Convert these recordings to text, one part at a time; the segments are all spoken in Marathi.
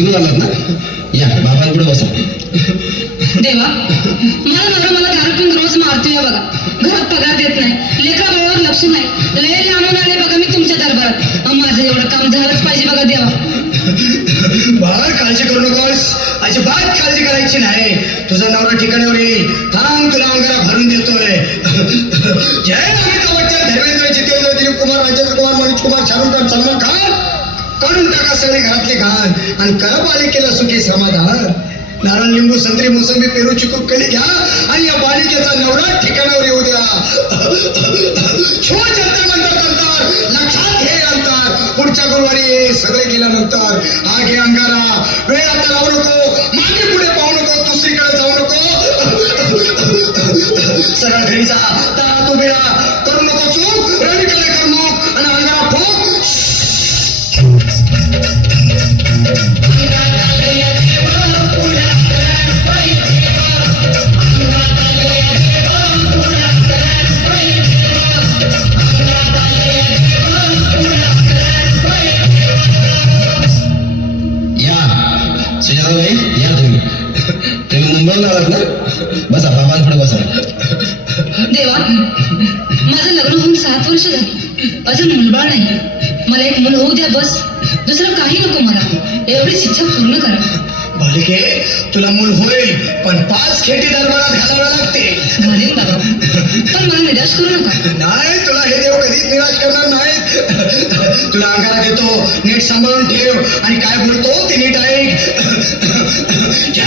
शिकून आलात ना? या बाबांपुढे बसा. देवा, मला नवरा मला दारू पिऊन रोज मारतोय बघा. घरात पगार देत नाही, लेकरा बाळावर लक्ष नाही. लय लांबून आले बघा मी तुमच्या दरबारात. माझं एवढं काम झालंच पाहिजे बघा देवा. बाळ काळजी करू नकोस, अजिबात काळजी करायची नाही. तुझा नवरा ठिकाणावर येईल. थांब, तुला अंगारा भरून देतोय. जय अमिताभ बच्चन, धर्मेंद्र, जितेंद्र, दिलीप कुमार, राजेंद्र कुमार, मनोज कुमार, शाहरुख खान, सलमान खान, काढून टाका सगळे घरातले घाण आणि करा बालिकेला सुखी समाधान. नारळ, लिंबू, संत्री, मोसंबी, पेरू, चिकू, केळी घ्या आणि या बालिकेचा नवरा ठिकाणावर येऊ द्या. छो जंतर मंतर तंतर, लक्षात घे अंतर. पुढच्या गुरुवारी ये, सगळे गेल्यानंतर. हा घे अंगारा. वेळ आता लावू नको, मागे पुढे पाहू नको, दुसरीकडे जाऊ नको. सरळ घरी जा, दारात उभे राहा, करू नको चूक, रडीकडे कर मुख आणि अंगारा ठोक. सुजाताबाई, या तुम्ही मुंबईला आलात ना? बसा, बाबांपुढे बसा. देवा, माझं लग्न होऊन 7 वर्ष झाली, अजून मुलबाळ नाही. मला एक मुलं होऊ द्या बस, दुसरं काही नको मला. एवढीच इच्छा पूर्ण करा. बालिके, तुला मूल होईल, पण 5 खेटी दरबारात घालाव्या लागते. घालेन बाबा, पण मला निराश करू नका. नाही, तुला हे देव कधीच निराश करणार नाहीत. तुला अंगारा देतो, नीट सांभाळून ठेव आणि काय बोलतो ते नीट ऐक. जय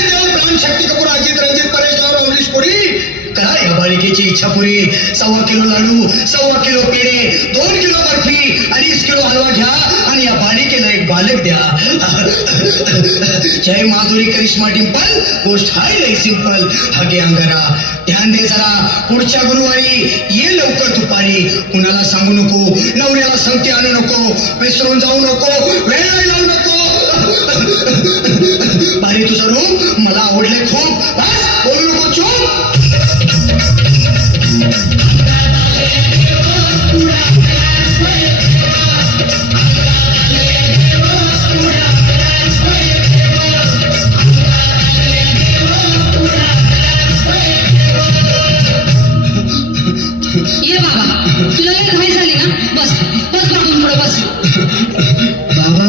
देव, प्राण, शक्ती कपूर, अजित, रंजित, परेश राव, अमरीश पुरी, करा या बालिकेची इच्छा पुरी. 1.25 किलो लाडू, 1.25 किलो पेढे, 2 किलो बर्फी, 2.5 किलो हलवा घ्या आणि या बालिकेला एक बालक द्या. जय माधुरी, करिश्मा, डिंपल, गोष्ट हाय लई सिंपल. हा घे अंगारा, ध्यान दे जरा. पुढच्या गुरुवारी ये लवकर दुपारी. कुणाला सांगू नको, नवऱ्याला संगती आणू नको, विसरून जाऊ नको, वेळ लावू नको. भारी तुझं रूप मला आवडले खूप. बस, बोलू नको, चूप. ये बाबा, तुला एक घाई झाली ना? बस बस बाबून पुढे बस. बाबा,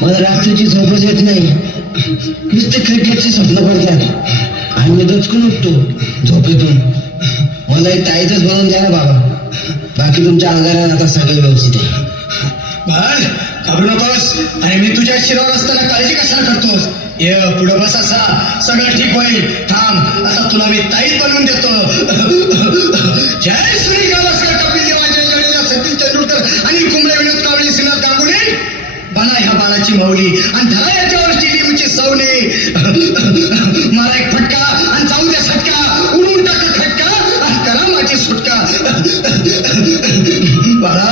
मला रात्रीची झोपच येत नाही. नुसते क्रिकेटची स्वप्न पडतात आणि मी दचकून उठतो झोपेतून. मला एक ताईतच बनवून द्या ना बाबा. बाकी तुमच्या अंगारा आता सगळं व्यवस्थित आहे. बर, घाबरू नकोस. आणि मी तुझ्या शिरावर असताना काळजी कशाला करतोस? ये पुढे बस, असा सगळं ठीक होईल. थांब, आता तुला मी ताईत बनवून देतो. जय श्री गावस्कर, कपिल देव, जय जडेजा, सचिन तेंडुलकर, अनिल कुंबळे, विनोद कांबळे, श्रीनाथ गांगुली, बना ह्या बाळाची माऊली आणि धरा याच्यावर स्टेडियमची सावली. मला एक फटका आणि जाऊ दे सटका, उडून टाका खटका आणि करा माझी सुटका. बाळा,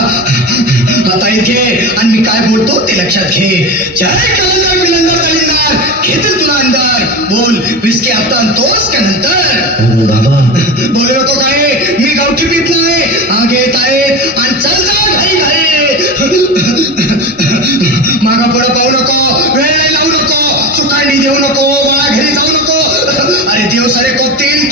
आता इथे आणि मी काय बोलतो ते लक्षात घे. जय कलंदर, बिलंदर, दलिंदर, घेतील तुला अंधार. बोल, विस्की आता आणतोस का नंतर? बाबा, बोलू नको काय, मी गावठी पीत नाही. आगे येत आहे आणि चल जा घाई घाई. मागा पुढं पाहू नको, वेळ लावू नको, चुकांडी देऊ नको, बाळा घरी जाऊ नको. अरे देव सारे कोपतील